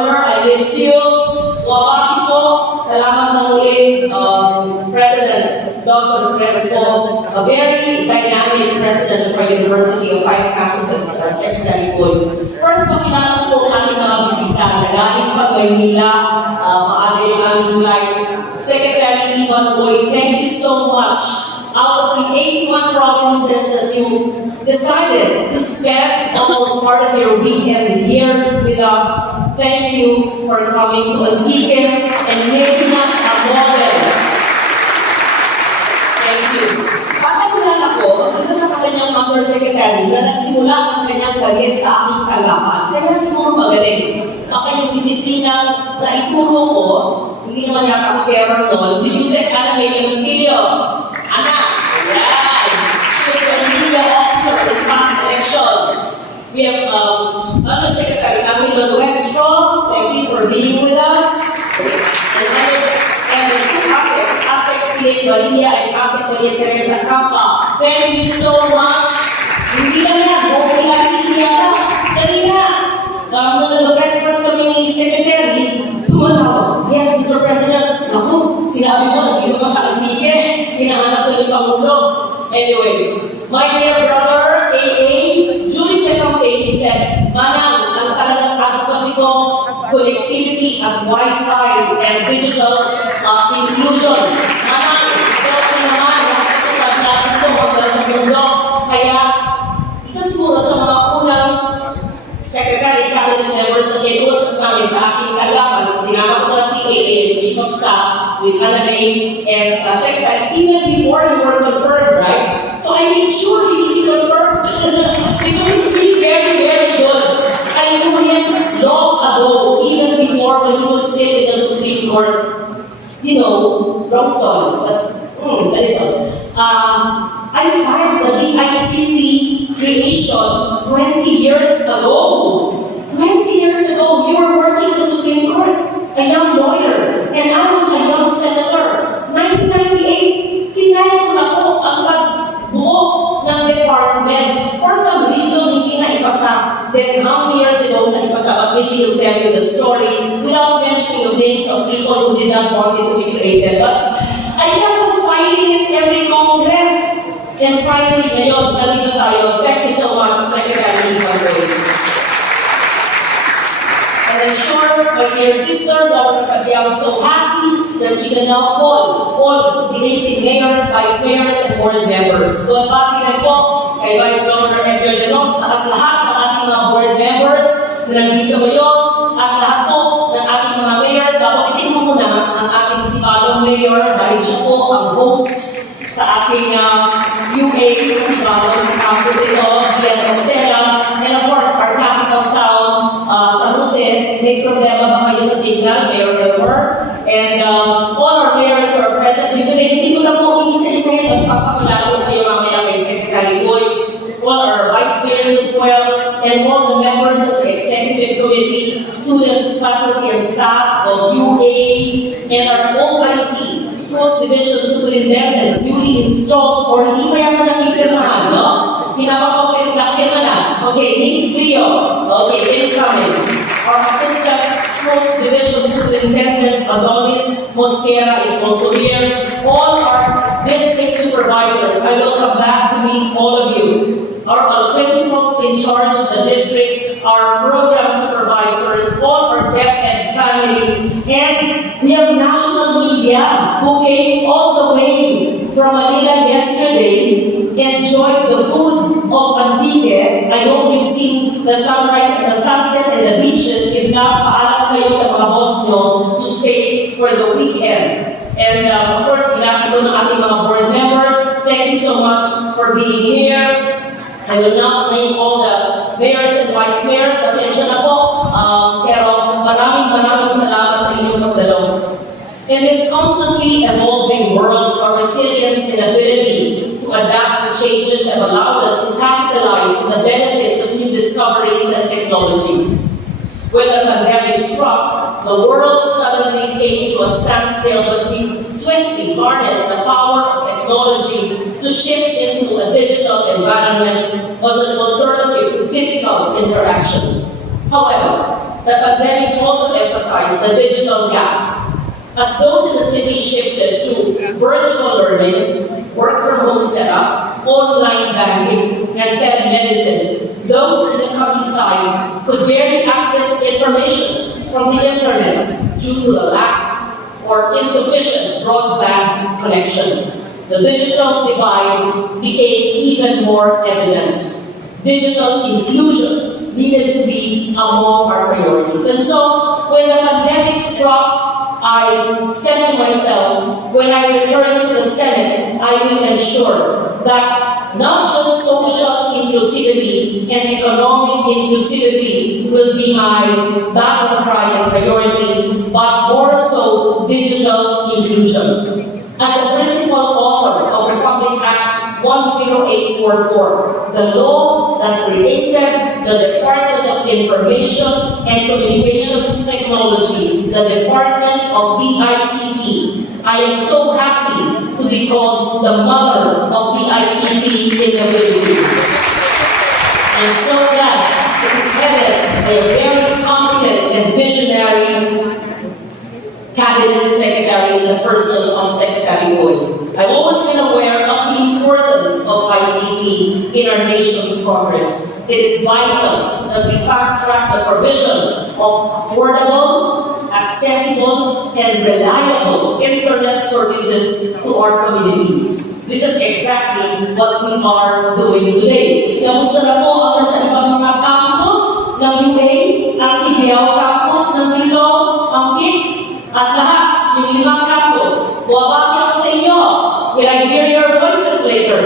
Governor, I miss you. Wabaki po, salamat na muli, President Dr. Crespo, a very dynamic president of our university of 5 campuses, Secretary Boy. First, pakilala po ang ating mga bisita na galing pa Maynila, maaga yung aming flight. Secretary Ivan Boy, thank you so much. Out of the 81 provinces that you decided to spend almost part of your weekend here with us, thank you for coming to Antique and making us a model. Thank you. Papatulan ako, isa sa kanyang undersecretary na nagsimula ang kanyang career sa aking tanggapan. Kaya siguro magaling. Baka yung disiplina na ituro ko, hindi naman yata ako terror noon, si Yusek Ana May Mantilio. Ana, yan. She was the media officer in past elections. We have Undersecretary Amilon Westros, thank you for being with us. And the two ASEC Philip Valilia and ASEC Maria Teresa Campa. Thank you so much. Hindi lang yan, buong PIC yata. Dali na. Nung nag-breakfast kami ni Secretary, tumanaw. Yes, Mr. President. Naku, sinabi mo, nandito ka sa Antique. Hinahanap ko yung Pangulo. Anyway, my dear brother, AA, during the campaign, he said, Manang, ang talagang advocacy ko, connectivity at Wi-Fi and digital inclusion. Manang, ikaw ko naman, nakatupad natin ito hanggang sa mundo. Kaya, isa siguro sa mga unang Secretary, Cabinet members na kinuusap namin sa aking tanggapan, sinama ko na si AA, the Chief of Staff, with Ana May and Secretary, even before you were confirmed, right? So I made sure he will be confirmed because he's really very, very good. I knew him long ago, even before when he was still in the Supreme Court. You know, wrong story, but a little. I filed the DICT creation 20 years ago. 20 years ago, you were working in the Supreme Court, a young lawyer, and I was a young senator. 1998, final ko na po ang pagbuo ng department. For some reason, hindi na ipasa. Then how many years ago na ipasa? But maybe he'll tell you the story without mentioning the names of people who did not want it to be created. But I kept on filing it every Congress. And finally, ngayon, nandito tayo. Thank you so much, Secretary Ivan Boy. And I'm sure my dear sister, Rhodora Cadiao, is so happy that she can now call all the elected mayors, vice mayors, and board members. So, pati na po kay Vice Governor Edgar Denos at lahat ng ating mga board members na nandito ngayon at lahat po ng ating mga mayors. Babakitin ko muna ang ating Sibalom Mayor dahil siya po ang host sa ating UA, Sibalom, sa campus ito, Biernes, and of course, our capital town, San Jose. May problema ba kayo sa signal, Mayor Elmer? And all our mayors who are present here today, hindi ko na po isa-isahin, magpapakilala ko kayo mamaya kay Secretary Boy, all our vice mayors as well, and all the members of the executive committee, students, faculty, and staff of UA, and our OIC, Schools Division Superintendent, newly installed, or hindi pa yan na napipirmahan, no? Pinapapapit na na. Okay, Nick Frio. Okay, incoming. Our Assistant Schools Division Superintendent, Adonis Mosquera, is also here. All our district supervisors, I will come back to meet all of you. Our principals in charge of the district, our program supervisors, all our DepEd family, and we have national media who came all the way from Manila yesterday, enjoyed the food of Antique. I hope you've seen the sunrise and the sunset and the beaches. If not, paalam kayo sa mga boss nyo to stay for the weekend. And of course, ginamit ko ng ating mga board members. Thank you so much for being here. I will not name all the mayors and vice mayors, pasensya na po, pero maraming salamat sa inyong pagdalo. In this constantly evolving world, our resilience and ability to adapt to changes have allowed us to capitalize on the benefits of new discoveries and technologies. When the pandemic struck, the world suddenly came to a standstill, but we swiftly harnessed the power of technology to shift into a digital environment as an alternative to physical interaction. However, the pandemic also emphasized the digital gap. As those in the city shifted to virtual learning, work from home setup, online banking, and telemedicine, those in the countryside could barely access information from the internet due to the lack or insufficient broadband connection. The digital divide became even more evident. Digital inclusion needed to be among our priorities. And so, when the pandemic struck, I said to myself, when I return to the Senate, I will ensure that not just social inclusivity and economic inclusivity will be my battle cry and priority, but more so digital inclusion. As the principal author of Republic Act 10844, the law that created the Department of Information and Communications Technology, the Department of DICT, I am so happy to be called the mother of DICT in the Philippines. I'm so glad it is headed by a very competent and visionary Cabinet Secretary in the person of Secretary Boy. I've always been aware of the importance of ICT in our nation's progress. It is vital that we fast-track the provision of affordable, accessible, and reliable internet services to our communities. This is exactly what we are doing today. Kamusta na po ang nasa ibang mga campus ng UA, Antiqueños campus ng Dilo, Antique, at lahat, yung 5 campus. Buwabati ako sa inyo. Will I hear your voices later?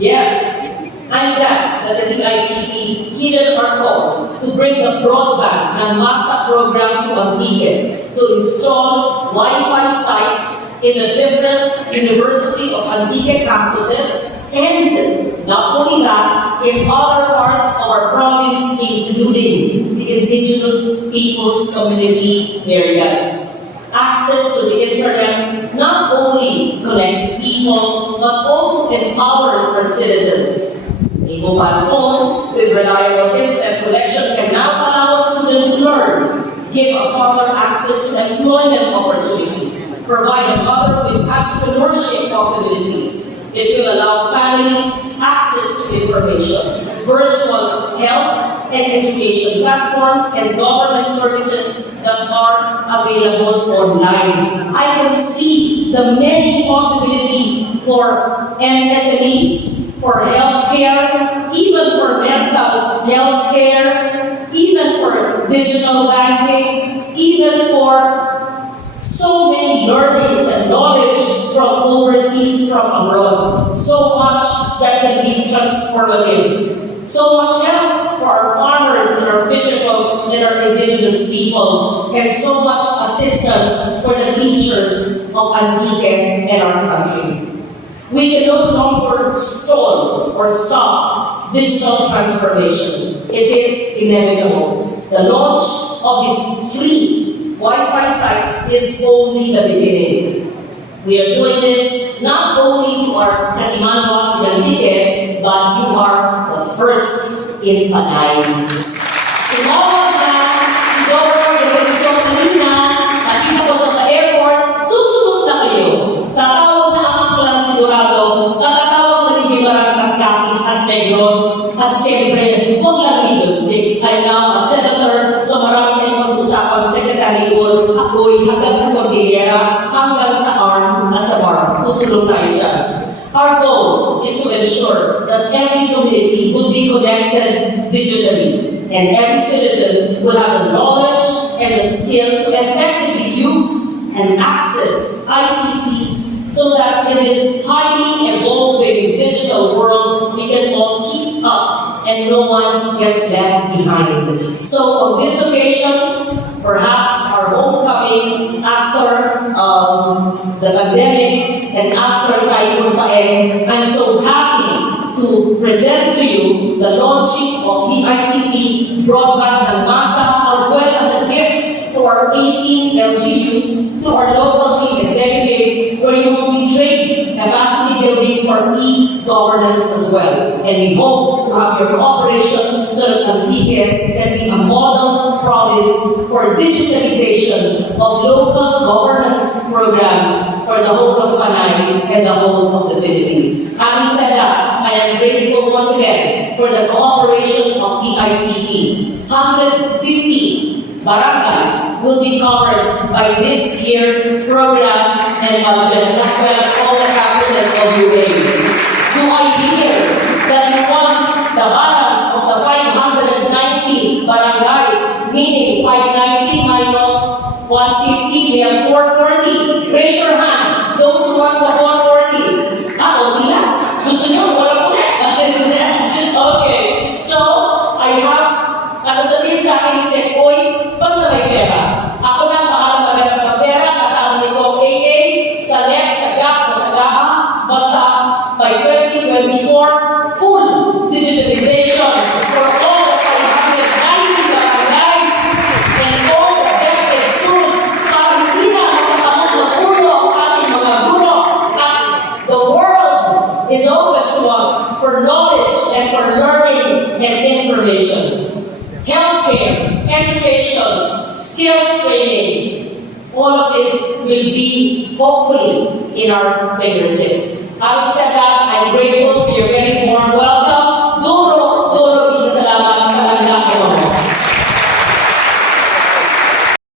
Yes. I'm glad that the DICT heeded our call to bring the broadband ng MASA program to Antique, to install WiFi sites in the different University of Antique campuses, and not only that, in other parts of our province, including the indigenous people's community areas. Access to the internet not only connects people, but also empowers our citizens. A mobile phone with reliable internet connection can now allow a student to learn, give a father access to employment opportunities, provide a mother with entrepreneurship possibilities. It will allow families access to information, virtual health and education platforms, and government services that are available online. I can see the many possibilities for MSMEs, for healthcare, even for mental health care, even for digital banking, even for so many learnings and knowledge from overseas, from abroad. So much that can be transformative. So much help for our farmers and our fisher folks and our indigenous people, and so much assistance for the teachers of Antique and our country. We can no longer stall or stop digital transformation. It is inevitable. The launch of these free Wi-Fi sites is only the beginning. We are doing this not only to our Kasimanwas in Antique, but you are the first in Panay. Tumawag na si Dr. Defensor kanina, nakita ko siya sa airport, susunod na kayo. Tatawag na ang aklang sigurado, tatawag na ni Maras ng Capiz at Negros, at syempre, huwag lang Region 6. I'm now a senator, so marami na yung pag-usapan, Secretary Uy, hanggang sa Cordillera, hanggang sa ARM at sa BARM. Tutulong tayo dyan. Our goal is to ensure that every community will be connected digitally, and every citizen will have the knowledge and the skill to effectively use and access ICTs so that in this highly evolving digital world, we can all keep up and no one gets left behind. So on this occasion, perhaps our homecoming after the pandemic and after Typhoon Paeng, I'm so happy to present to you the launching of the ICT broadband ng MASA, as well as a gift to our 18 LGUs, to our local chief executives, where you will be trained capacity building for e-governance as well. And we hope to have your cooperation so that Antique can be a model province for digitalization of local governance programs for the whole of Panay and the whole of the Philippines. Having said that, I am grateful once again for the cooperation of DICT. 150 barangays will be covered by this year's program and budget, as well as all the campuses of UA. Do I hear that you want the balance of the 590 barangays, meaning 590 minus 150, we have 440. Raise your hand. Those who want the 440. Okay lang. Gusto nyo? Wala po na. Okay. So, I have, nakasabihin sa akin ni Sec, Oy, basta may pera. Ako na bahala maghanap ng pera, kasama nito ang AA, sa NEP, sa GAP, sa GAA, basta by 2024, full digitalization for all the 590 barangays and all the DepEd schools para hindi na magkakamot ng ulo ang ating mga guro at the world is open to us for knowledge and for learning and information. Healthcare, education, skills training, all of this will be hopefully in our fingertips. Having said that, I'm grateful for your very warm welcome.